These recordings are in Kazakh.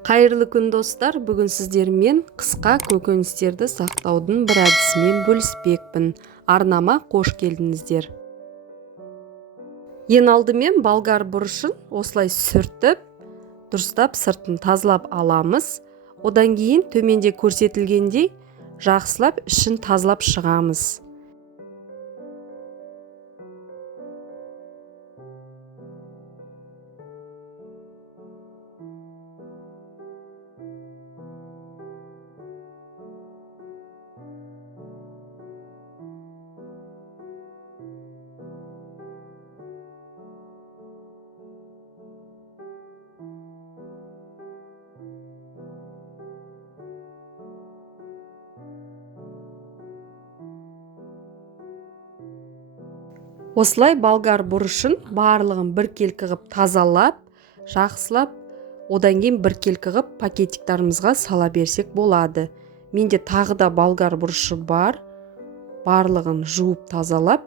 Қайырлы күн достар, бүгін сіздермен қысқа көкөністерді сақтаудың бір әдісімен бөліспекпін. Арнама қош келдіңіздер. Ең алдымен болгар бұрышын осылай сүртіп, дұрыстап сыртын тазалап аламыз. Одан кейін төменде көрсетілгендей жақсылап ішін тазалап шығамыз. Осылай болгар бұрышын барлығын біркелкі қылып тазалап, жақсылап, одан кейін біркелкі қылып пакетиктерімізге сала берсек болады. Менде тағы да болгар бұрышы бар. Барлығын жуып тазалап,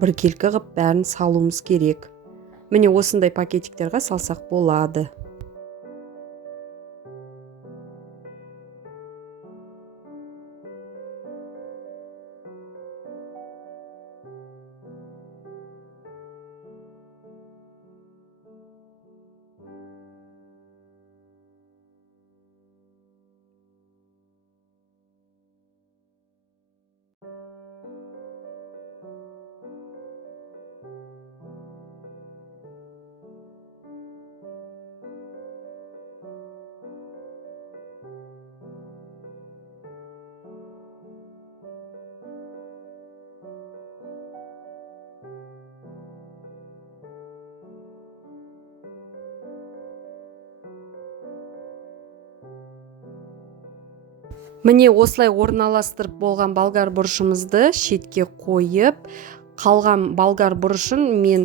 біркелкі қылып бәрін салуымыз керек. Міне осындай пакетиктерге салсақ болады. Міне осылай орналастырып болған болгар бұрышымызды шетке қойып, қалған болгар бұрышын мен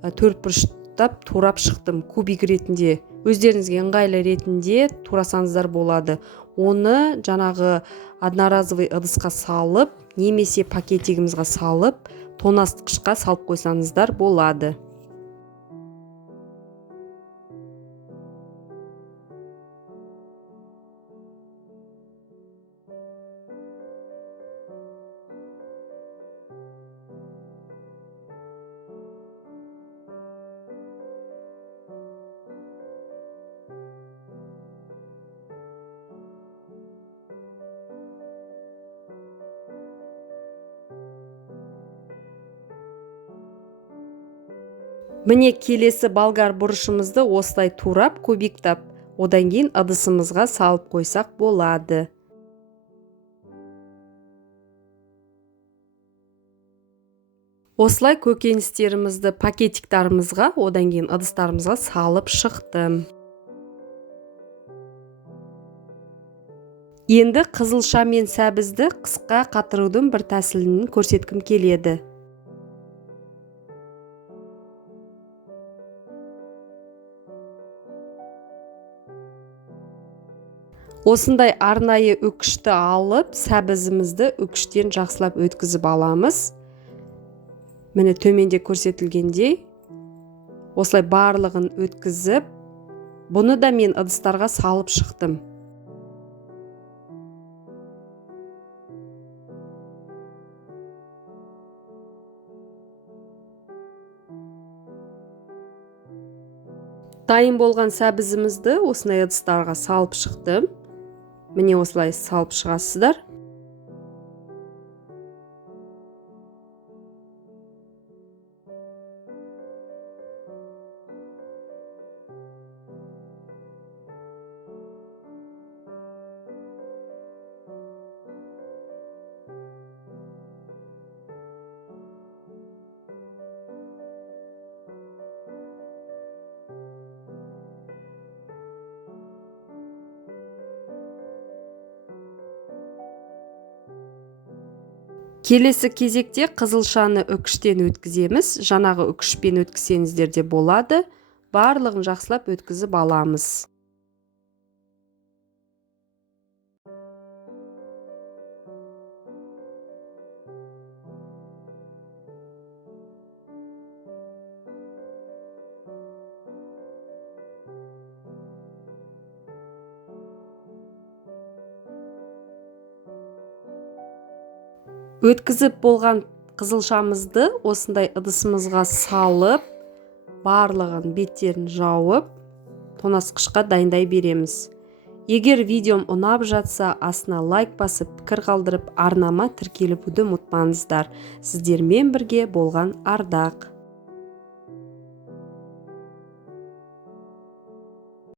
төртбұрыштап турап шықтым кубик ретінде. Өздеріңізге ыңғайлы ретінде турасаңыздар болады. Оны жаңағы одноразовый ыдысқа салып, немесе пакетигімізге салып, тоңазытқышқа салып қойсаңыздар болады. Міне келесі болгар бұрышымызды осылай турап, кубиктап, одан кейін ыдысымызға салып қойсақ болады. Осылай көкөністерімізді пакетиктерімізге, одан кейін ыдыстарымызға салып шықтым. Енді қызылша мен сәбізді қысқа қатырудың бір тәсілін көрсеткім келеді. Осындай арнайы үкішті алып, сәбізімізді үкіштен жақсылап өткізіп аламыз. Міне төменде көрсетілгендей, осылай барлығын өткізіп, бұны да мен ыдыстарға салып шықтым. Дайын болған сәбізімізді осындай ыдыстарға салып шықтым. Міне осылай салып шығасыздар. Келесі кезекте қызылшаны үкіштен өткіземіз. Жаңағы үкішпен өткізсеңіздер де болады. Барлығын жақсылап өткізіп аламыз. Өткізіп болған қызылшамызды осындай ыдысымызға салып, барлығын беттерін жауып, тоңазытқышқа дайындай береміз. Егер видеом ұнап жатса, астына лайк басып, пікір қалдырып, арнама тіркелуді ұмытпаңыздар. Сіздермен бірге болған Ардақ.